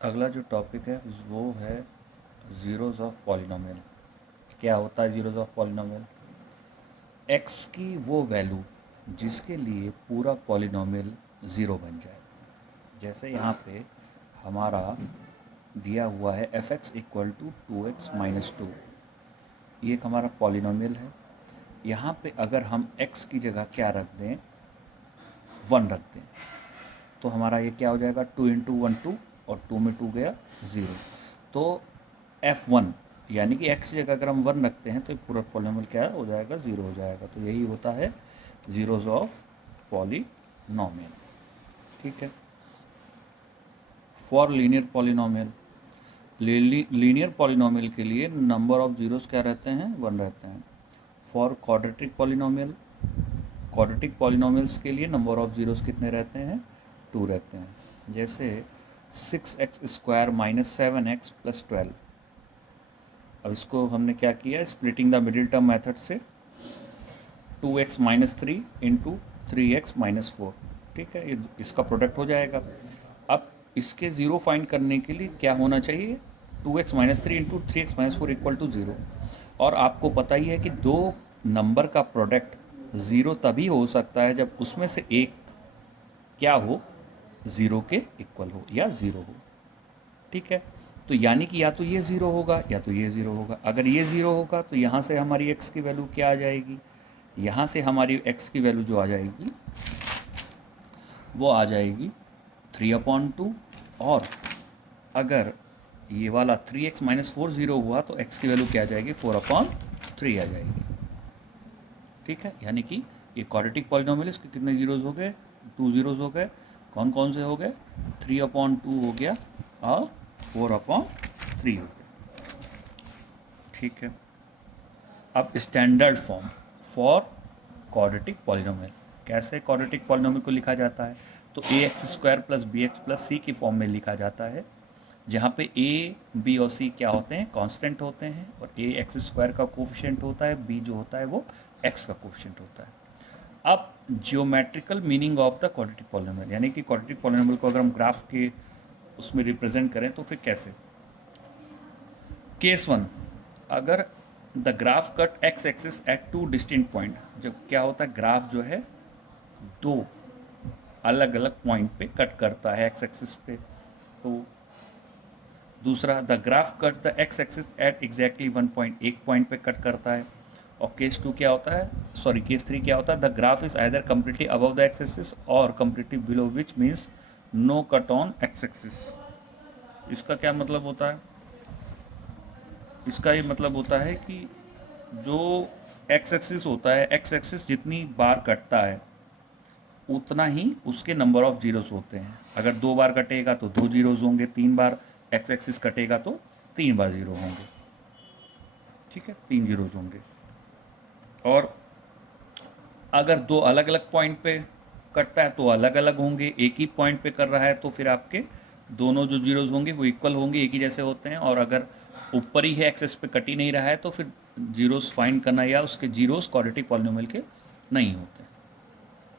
अगला जो टॉपिक है वो है ज़ीरोज़ ऑफ पॉलिनोमियल। क्या होता है ज़ीरोज़ ऑफ पॉलिनोमियल? एक्स की वो वैल्यू जिसके लिए पूरा पॉलिनोमियल ज़ीरो बन जाए। जैसे यहाँ पे हमारा दिया हुआ है F x equal to 2x-2। ये एक हमारा पॉलिनोमियल है। यहाँ पे अगर हम x की जगह क्या रख दें, 1 रख दें, तो हमारा ये क्या हो जाएगा, 2 इंटू 1 2 और 2 में 2 गया 0। तो f1 यानी कि x की जगह अगर हम 1 रखते हैं तो ये पूरा पॉलिनोमियल क्या हो जाएगा, 0 हो जाएगा। तो यही होता है ज़ीरोज़ ऑफ पॉलिनोमियल। ठीक है। For linear polynomial, linear polynomial के लिए नंबर ऑफ ज़ीरोज़ क्या रहते हैं, 1 रहते हैं। For quadratic polynomial, quadratic polynomials के लिए नंबर ऑफ ज़ीरोज़ कितने रहते हैं, 2 रहते हैं। जैसे 6x² - 7x + 12। अब इसको हमने क्या किया, splitting the middle term method से 2x - 3 इंटू 3x - 4। ठीक है, ये इसका प्रोडक्ट हो जाएगा। अब इसके ज़ीरो फाइंड करने के लिए क्या होना चाहिए, 2x - 3 into 3x - 4 equal to 0। और आपको पता ही है कि दो नंबर का प्रोडक्ट ज़ीरो तभी हो सकता है जब उसमें से एक क्या हो, ज़ीरो के इक्वल हो या ज़ीरो हो। ठीक है, तो यानी कि या तो ये ज़ीरो होगा या तो ये ज़ीरो होगा। अगर ये ज़ीरो होगा तो यहाँ से हमारी x की वैल्यू क्या आ जाएगी, यहाँ से हमारी x की वैल्यू जो आ जाएगी वो आ जाएगी 3/2। और अगर ये वाला 3x - 4 ज़ीरो हुआ तो x की वैल्यू क्या आ जाएगी, 4/3 आ जाएगी। ठीक है, यानी कि ये क्वाड्रेटिक पॉलिनोमियल, इसके कितने ज़ीरोज़ हो गए, 2 ज़ीरोज़ हो गए। कौन कौन से हो गए, 3/2 हो गया और 4/3 हो गया। ठीक है। अब standard form for quadratic polynomial, कैसे क्वाड्रेटिक पॉलिनोमियल को लिखा जाता है, तो ax² + bx + c की फॉर्म में लिखा जाता है, जहाँ पे a, b और c क्या होते हैं, कांस्टेंट होते हैं, और ax² का कोफिशिएंट होता है, b जो होता है वो x का कोफिशिएंट होता है। अब geometrical meaning of the quadratic polynomial, यानी कि क्वाड्रेटिक पॉलिनोमियल को अगर हम ग्राफ के उसमें रिप्रेजेंट करें तो फिर कैसे। केस 1, अगर the graph cut x axis at 2 distinct point, जब क्या होता है, ग्राफ जो है दो अलग अलग पॉइंट पे कट करता है एक्स एक्सिस पे। तो दूसरा, the graph cut the X axis at exactly 1 point, एक पॉइंट पे कट करता है। और केस 2 क्या होता है, सॉरी केस 3 क्या होता है, the graph is either completely above the X axis और completely below, which means no cut on X axis. इसका क्या मतलब होता है, इसका ये मतलब होता है कि जो एक्स एक्सिस होता है, एक्स एक्सिस जितनी बार कटता है उतना ही उसके नंबर ऑफ जीरोस होते हैं। अगर 2 बार कटेगा तो 2 जीरोस होंगे, 3 बार एक्स एक्सिस कटेगा तो 3 बार ज़ीरो होंगे। ठीक है, 3 जीरोस होंगे। और अगर दो अलग अलग पॉइंट पे कटता है तो अलग अलग होंगे, एक ही पॉइंट पे कर रहा है तो फिर आपके दोनों जो जीरोस होंगे वो इक्वल होंगे, एक ही जैसे होते हैं। और अगर ऊपर ही है, एक्सेस पे कट ही नहीं रहा है, तो फिर जीरोस फाइंड करना या उसके जीरोस क्वाड्रेटिक पॉलिनोमियल के नहीं होते।